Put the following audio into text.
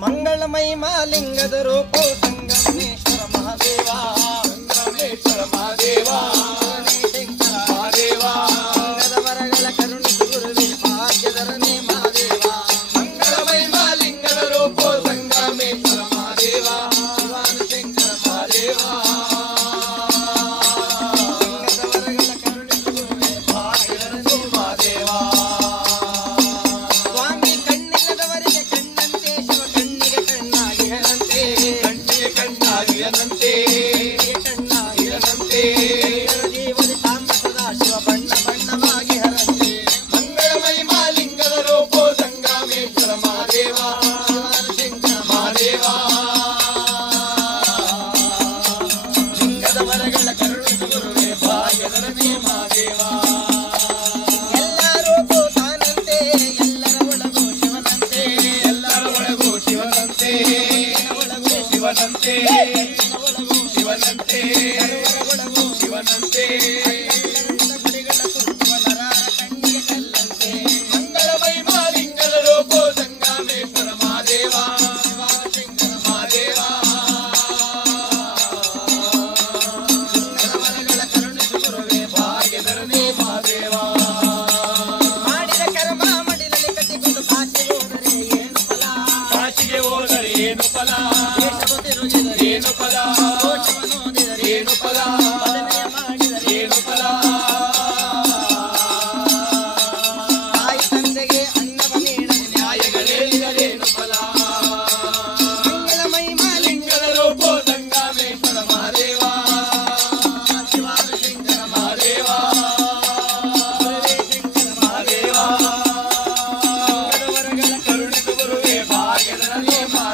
ಮಂಗಳಮಯ ಮಾಲಿಂಗದ ರೂಪ ಸಂಗಮೇಶ್ವರ ಮಹಾದೇವ ಸಂಗಮೇಶ್ವರ ಮಹಾದೇವ ಮಹಾದೇವ ವರಗಳ ಕರುಣಿಸು ಗುರುವೇ ಭಾಗ್ಯಧರನೇ ಮಹಾದೇವ ಮಂಗಳಮಯ ಮಾಲಿಂಗದ ರೂಪ ಸಂಗಮೇಶ್ವರ ಮಹಾದೇವ ಶಿವಾನುಶಂಕರ ಮಹಾದೇವ ವರಗಳ ಕರುಣಿಸು ಗುರುವೇ ಭಾಗ್ಯಧರನೇ ಮಹಾದೇವ ಸ್ವಾಮಿ ಕಣ್ಣಿಲ್ಲದವರಿಗೆ ಕಣ್ಣಂತೆ ಶಿವ ಕಣ್ಣಿಗೆ ಕಣ್ಣಾಗಿಹನಂತೆ ಕಣ್ಣಿಗೆ ಕಣ್ಣಾಗಿಹನಂತೆ ಕಣ್ಣಾಗಿಹನಂತೆ ಜೀವನ ತಾಮಸದ ಶಿವ ಬಣ್ಣ ಬಣ್ಣವಾಗಿ ಹರಂತೆ ಮಂಗಳಮಯ ಮಾಲಿಂಗದ ರೂಪ ಸಂಗಮೇಶ್ವರ ಮಹಾದೇವ ಶಿವಾನುಶಂಕರ ಮಹಾದೇವ ಲಿಂಗದ ವರಗಳ ಕರುಣಿಸು ಗುರುವೇ ಭಾಗ್ಯಧರನೇ ಮಹಾದೇವ ಎಲ್ಲ ರೂಪ ತಾನಂತೆ ಎಲ್ಲರ ಒಳಗೂ ಶಿವನಂತೆ ಎಲ್ಲರ ಒಳಗೂ ಶಿವನಂತೆ ಒಳಗೂ ಶಿವನಂತೆ ಶಿವನಂತೆ ಒಳಗೂ ಶಿವನಂತೆ ಗುಡಿಗಳ ಸುತ್ತುವನರ ಕಣ್ಣಿಗೆ ಕಲ್ಲಂತೆ ಮಂಗಳಮಯ ಮಾಲಿಂಗದ ರೂಪ ಸಂಗಮೇಶ್ವರ ಮಹಾದೇವ ಶಿವಾನುಶಂಕರ ಮಹಾದೇವ ವರಗಳ ಕರುಣಿಸು ಗುರುವೇ ಭಾಗ್ಯಧರನೇ ಮಹಾದೇವ ಮಾಡಿದ ಕರ್ಮ ಮಡಿಲಲ್ಲಿ ಕಟ್ಟಿಕೊಂಡು ಕಾಶಿಗೆ ಹೋದರೆ ಏನು ಫಲ ಕಾಶಿಗೆ ಹೋದರೆ ಏನು ಫಲ ದೇಶವು ತಿರುಗಿದರೆ ಏನು ಫಲ ದೋಷವನ್ನು ಓದಿದರೆ ಏನು ಫಲ ಭಜನೆಯ ಮಾಡಿದರೆ ಏನು ಫಲ ತಾಯಿ ತಂದೆಗೆ ಅನ್ನವ ನೀಡದೆ ನ್ಯಾಯಗಳೇಳಿದರೇನು ಫಲ ಮಂಗಳಮಯ ಮಾಲಿಂಗದ ರೂಪ ಸಂಗಮೇಶ್ವರ ಮಹಾದೇವ ಶಿವಾನುಶಂಕರ ಮಹಾದೇವ ಶಂಕರ ಮಹಾದೇವ ವರಗಳ ಕರುಣಿಸು ಗುರುವೇ ಭಾಗ್ಯಧರನೇ ಮಹಾದೇವ